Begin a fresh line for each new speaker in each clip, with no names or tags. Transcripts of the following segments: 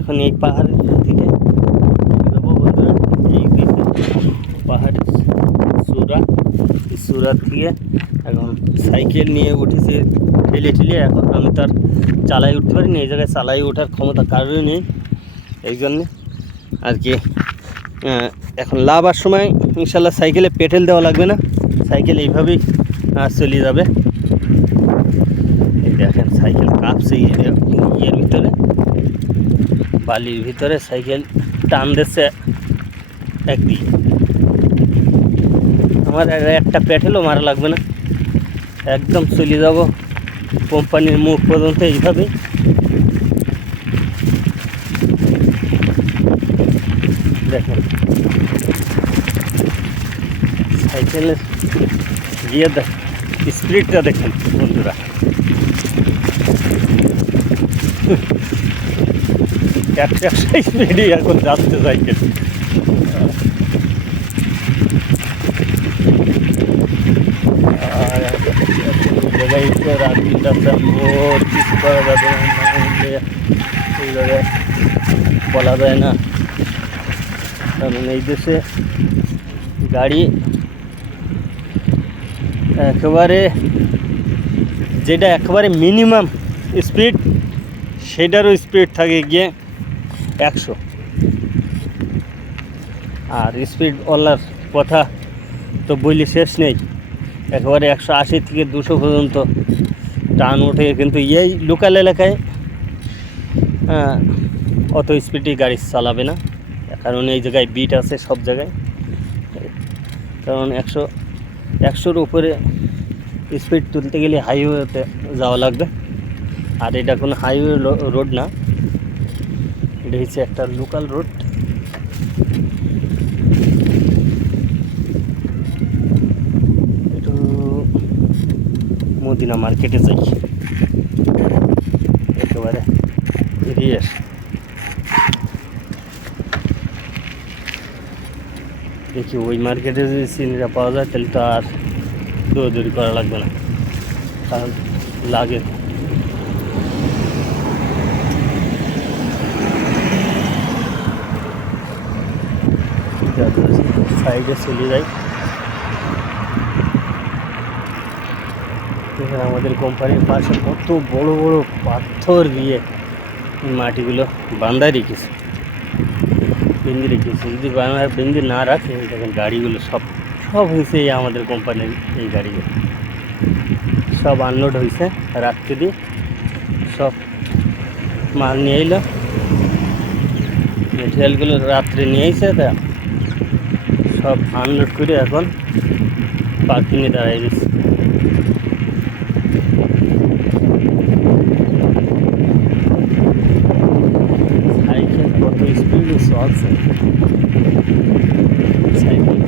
এখন এই পাহাড়ের থেকে যাব বন্ধুরা। এই দিকে পাহাড়ের এই চূড়া থেকে এখন সাইকেল নিয়ে উঠেছে, ঠেলে ঠেলে। এখন আমি তার চালাই উঠতে পারি না, এই জায়গায় চালাই ওঠার ক্ষমতা কারোরই নেই। এই জন্যে আর কি এখন লাভার সময় ইনশাল্লাহ সাইকেলে পেটেল দেওয়া লাগবে না। সাইকেল এইভাবেই চলে যাবে। দেখেন, সাইকেল কাঁপছে। বালির ভিতরে সাইকেল টান দিচ্ছে একদিকে। আমার একটা পেটেলও মারা লাগবে না। একদম চলে যাব কোম্পানির মুখ পর্যন্ত এইভাবে। দেখেন। সাইকেলের গিয়ে দেখ স্পিডটা দেখেন বন্ধুরা। একশো স্পিডই এখন যাচ্ছে সাইকেল। রাত্রিটা কিছু করা যাবে এই বলা যায় না কারণ এই দেশে গাড়ি একেবারে যেটা একেবারে মিনিমাম স্পিড সেটারও স্পিড থাকে গিয়ে। একশো। আর স্পিড ওলার কথা তো বলি শেষ নেই। একেবারে একশো আশি থেকে দুশো পর্যন্ত টান ওঠে, কিন্তু এই লোকাল এলাকায় অত স্পিডে গাড়ি চালাবে না। কারণ এই জায়গায় বিট আছে সব জায়গায়। কারণ একশো, একশোর উপরে স্পিড তুলতে গেলে হাইওয়েতে যাওয়া লাগবে। আর এটা কোনো হাইওয়ে রোড না। এটা হচ্ছে একটা লোকাল রোড একটু মদিনা মার্কেটে যাই। একেবারে আসি। দেখি ওই মার্কেটে যদি চিনিটা পাওয়া যায়, তাহলে তো আর দৌড়দৌড়ি করা লাগবে না। কারণ লাগে সাইডে চলে যাই। আমাদের কোম্পানির পাশে কত বড় বড় পাথর দিয়ে মাটিগুলো বান্ধায় রেখেছে। বেঁধে রেখেছে। যদি বাংলা বেঁধে না রাখে দেখেন গাড়িগুলো সব সব হয়েছে এই আমাদের কোম্পানির এই গাড়িগুলো। সব আনলোড হয়েছে রাত্রে দিয়ে। সব মাল নিয়ে এলো। মেটেরিয়ালগুলো রাত্রে নিয়ে এসে তা সব আনলোড করে এখন পার্কিংয়ে দাঁড়াই গেছে সাইকেল কত স্পিডে চলছে। সাইকেল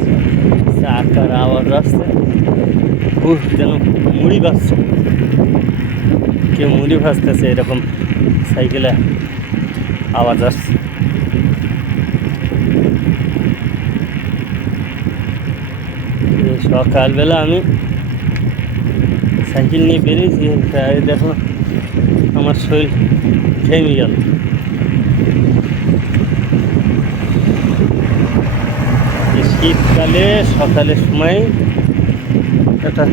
চাকার আওয়াজ আসছে। উহ, যেন মুড়ি ভাসছে। কেউ মুড়ি ভাসতেছে এরকম সাইকেলে আওয়াজ আসছে। সকালবেলা আমি সাইকেল নিয়ে বেরিয়েছি প্রায় দেখো আমার শরীর ঘেমে গেল। শীতকালে, সকালের সময় একটা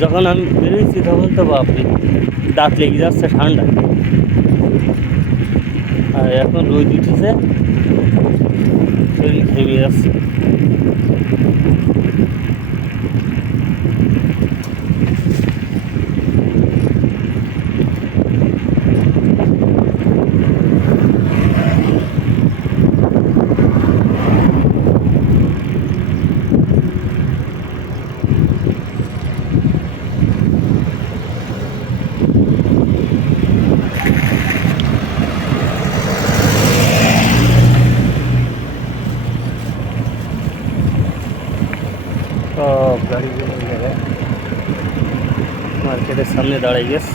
যখন আমি বেরিয়েছি তখন তো বাপরে, দাঁত লেগে যাচ্ছে ঠান্ডা। আর এখন রোদ উঠেছে, শরীর ঘেমে যাচ্ছে। সব গাড়িগুলো এই জায়গায় মার্কেটের সামনে দাঁড়াই গেছে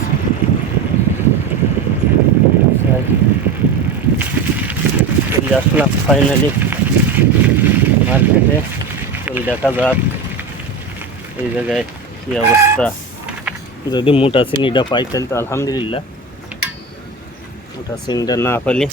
চলে আসলাম ফাইনালি মার্কেটে চল দেখা যাক এই জায়গায় কী অবস্থা যদি মোটা চিনিটা পাই তাহলে তো আলহামদুলিল্লাহ ওটা সিমটা না পেলে